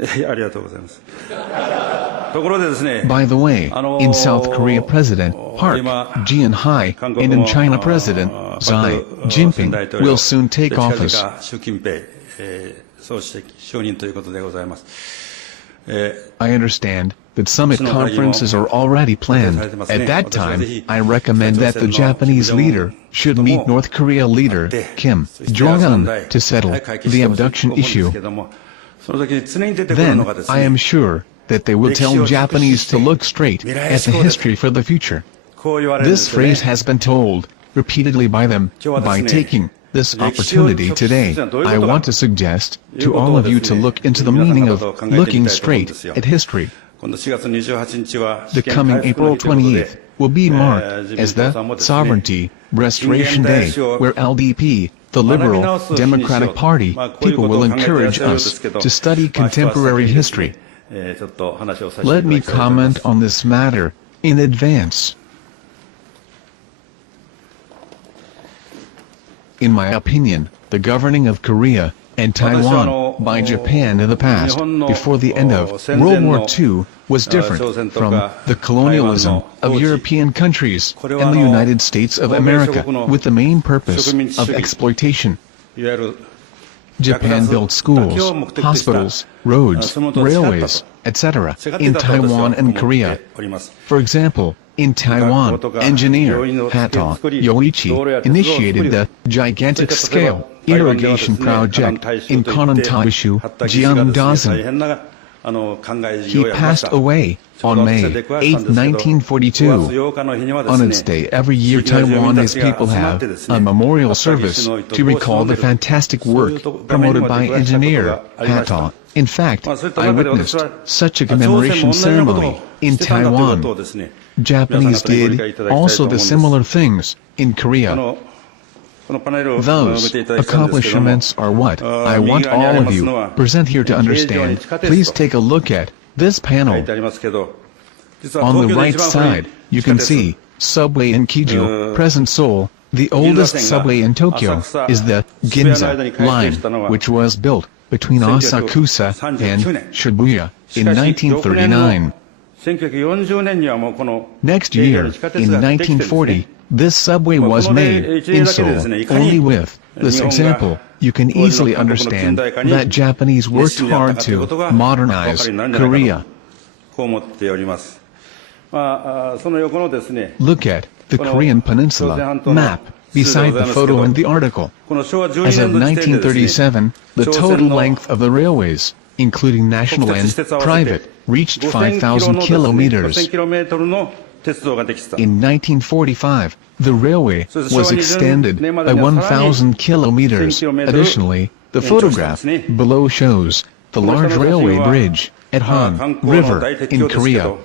ありがとうございます。ところでですね、By the way, in South Korea President Park Geun-hye and in China President Xi Jinping will soon take office. 習近平総書記就任ということでございます。I understand that summit conferences are already planned. At that time, I recommend that the Japanese leader should meet North Korea leader Kim Jong-un to settle the abduction issue. Then, I am sure that they will tell Japanese to look straight at the history for the future. This phrase has been told repeatedly by them. By taking this opportunity today, I want to suggest to all of you to look into the meaning of looking straight at history. The coming April 28th will be marked as the Sovereignty Restoration Day, where LDP, the Liberal Democratic Party, people will encourage us to study contemporary history. Let me comment on this matter in advance. In my opinion, the governing of Korea and Taiwan by Japan in the past, before the end of World War II, was different from the colonialism of European countries and the United States of America, with the main purpose of exploitation. Japan built schools, hospitals, roads, railways, etc. in Taiwan and Korea. For example, in Taiwan, engineer Hato Yoichi initiated the gigantic-scale irrigation project in Kannon-Taishu, Gyeongdasan. He passed away on May 8, 1942. On its day every year Taiwanese people have a memorial service to recall the fantastic work promoted by engineer Hato. In fact, I witnessed such a commemoration ceremony in Taiwan. Japanese did also the similar things in Korea. Those accomplishments are what I want all of you present here to understand. Please take a look at this panel. On the right side, you can see subway in Kijo, present Seoul. The oldest subway in Tokyo is the Ginza line, which was built between Asakusa and Shibuya in 1939. Next year, in 1940, this subway was made in Seoul. Only with this example, you can easily understand that Japanese worked hard to modernize Korea. Look at the Korean Peninsula map beside the photo in the article. As of 1937, the total length of the railways, including national and private, reached 5,000 kilometers. In 1945, the railway was extended by 1,000 kilometers. Additionally, the photograph below shows the large railway bridge at Han River in Korea.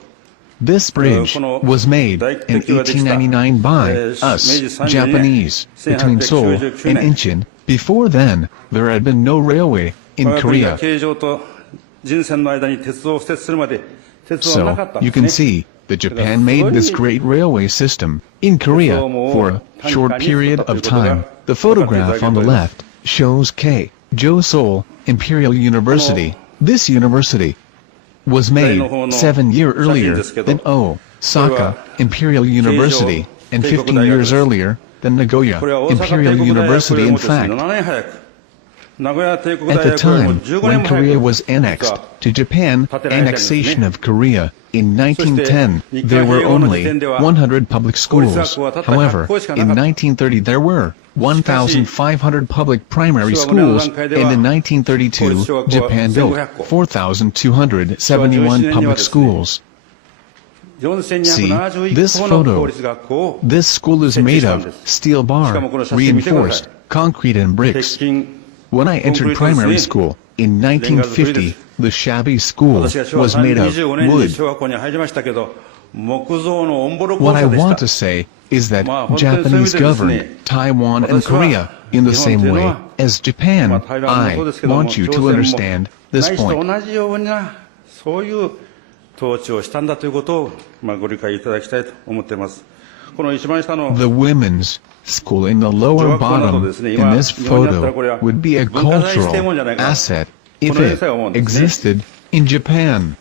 This bridge was made in 1899 by us, Japanese, between Seoul and Incheon. Before then, there had been no railway in Korea. So, you can see that Japan made this great railway system in Korea for a short period of time. The photograph on the left shows K-Jo Seoul Imperial University. This university was made 7 years earlier than Osaka Imperial University and 15 years earlier than Nagoya Imperial University. In fact, at the time when Korea was annexed to Japan, annexation of Korea in 1910, there were only 100 public schools. However, in 1930 there were 1,500 public primary schools, and in 1932 Japan built 4,271 public schools. See this photo. This school is made of steel bar, reinforced concrete and bricks. When I entered primary school in 1950, the shabby school was made of wood. What I want to say is that Japanese governed Taiwan and Korea in the same way as Japan. I want you to understand this point. The women's school in the lower bottom in this photo would be a cultural asset if it existed in Japan.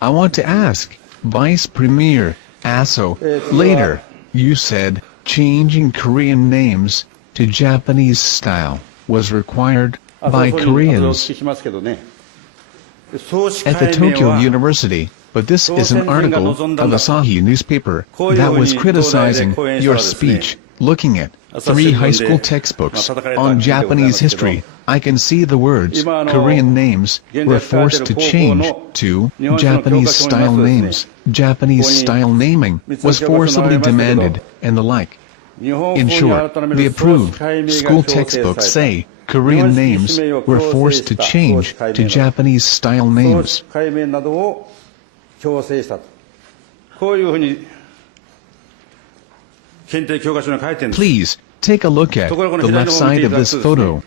I want to ask, Vice Premier Aso, later, you said changing Korean names to Japanese style was required by Koreans at the Tokyo University, but this is an article of Asahi newspaper that was criticizing your speech. Looking at 3 high school textbooks on Japanese history, I can see the words Korean names were forced to change to Japanese-style names. Japanese-style naming was forcibly demanded, and the like. In short, the approved school textbooks say Korean names were forced to change to Japanese-style names. Please, take a look at the left side of this photo.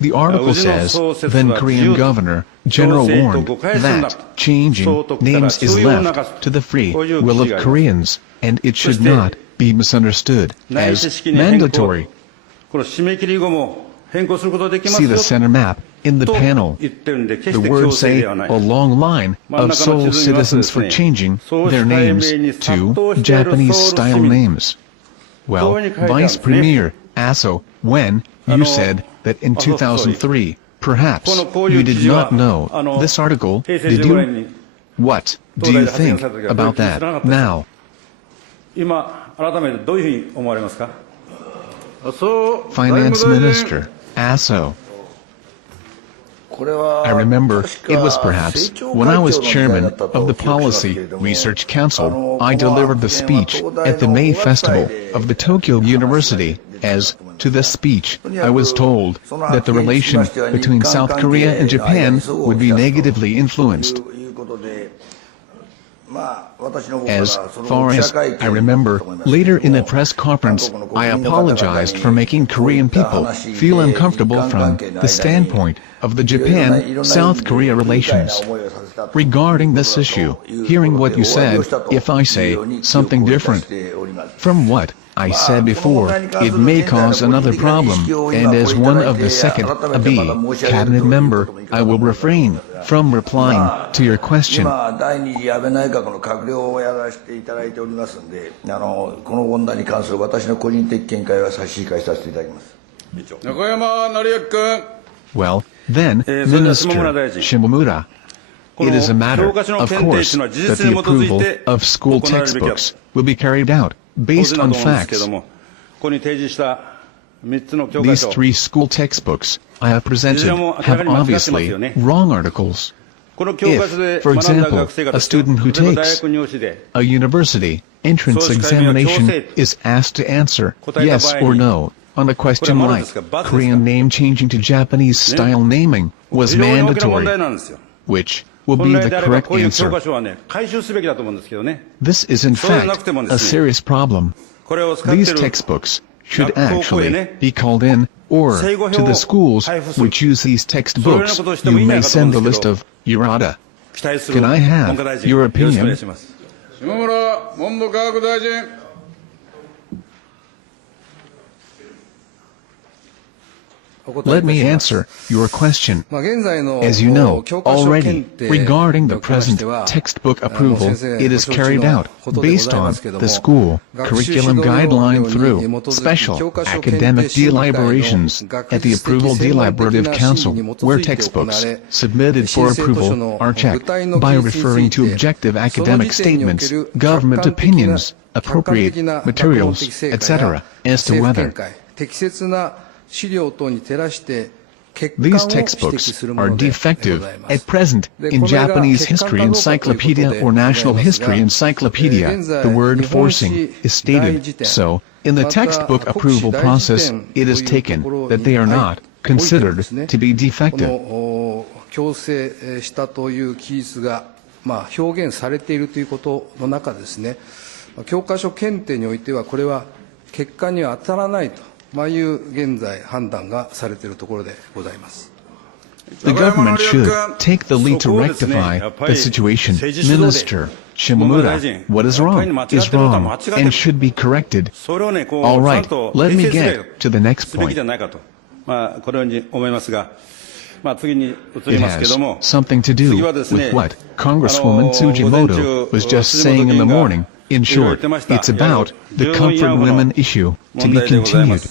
The article says, then Korean Governor General warned that changing names is left to the free will of Koreans, and it should not be misunderstood as mandatory. See the center map in the panel. The words say a long line of Seoul citizens for changing their names to Japanese-style names. Well, Vice Premier Aso, when you said that in 2003, perhaps you did not know this article, did you? What do you think about that now? Finance Minister Aso. I remember, it was perhaps when I was chairman of the Policy Research Council, I delivered the speech at the May Festival of the Tokyo University. As to this speech, I was told that the relation between South Korea and Japan would be negatively influenced. As far as I remember, later in a press conference, I apologized for making Korean people feel uncomfortable from the standpoint of the Japan-South Korea relations. Regarding this issue, hearing what you said, if I say something different from what I said before, it may cause another problem, and as one of the second B cabinet member, I will refrain from replying to your question. Well, then, Minister Shimomura, it is a matter, of course, that the approval of school textbooks will be carried out based on facts. These 3 school textbooks I have presented have obviously wrong articles. If, for example, a student who takes a university entrance examination is asked to answer yes or no on a question like Korean name changing to Japanese-style naming was mandatory, which will be the correct answer. This is in fact a serious problem. These textbooks should actually be called in, or to the schools which use these textbooks, you may send a list of errata. Can I have your opinion? Let me answer your question. As you know already, regarding the present textbook approval, it is carried out based on the school curriculum guideline through special academic deliberations at the Approval Deliberative Council, where textbooks submitted for approval are checked by referring to objective academic statements, government opinions, appropriate materials, etc., as to whether these textbooks are defective at present. In Japanese History Encyclopedia or National History Encyclopedia, the word forcing is stated, so, in the textbook approval process, it is taken that they are not considered to be defective. The government should take the lead to rectify the situation. Minister Shimomura, what is wrong and should be corrected. All right, let me get to the next point. It has something to do with what Congresswoman Tsujimoto was just saying in the morning. In short, it's about the comfort women issue, to be continued.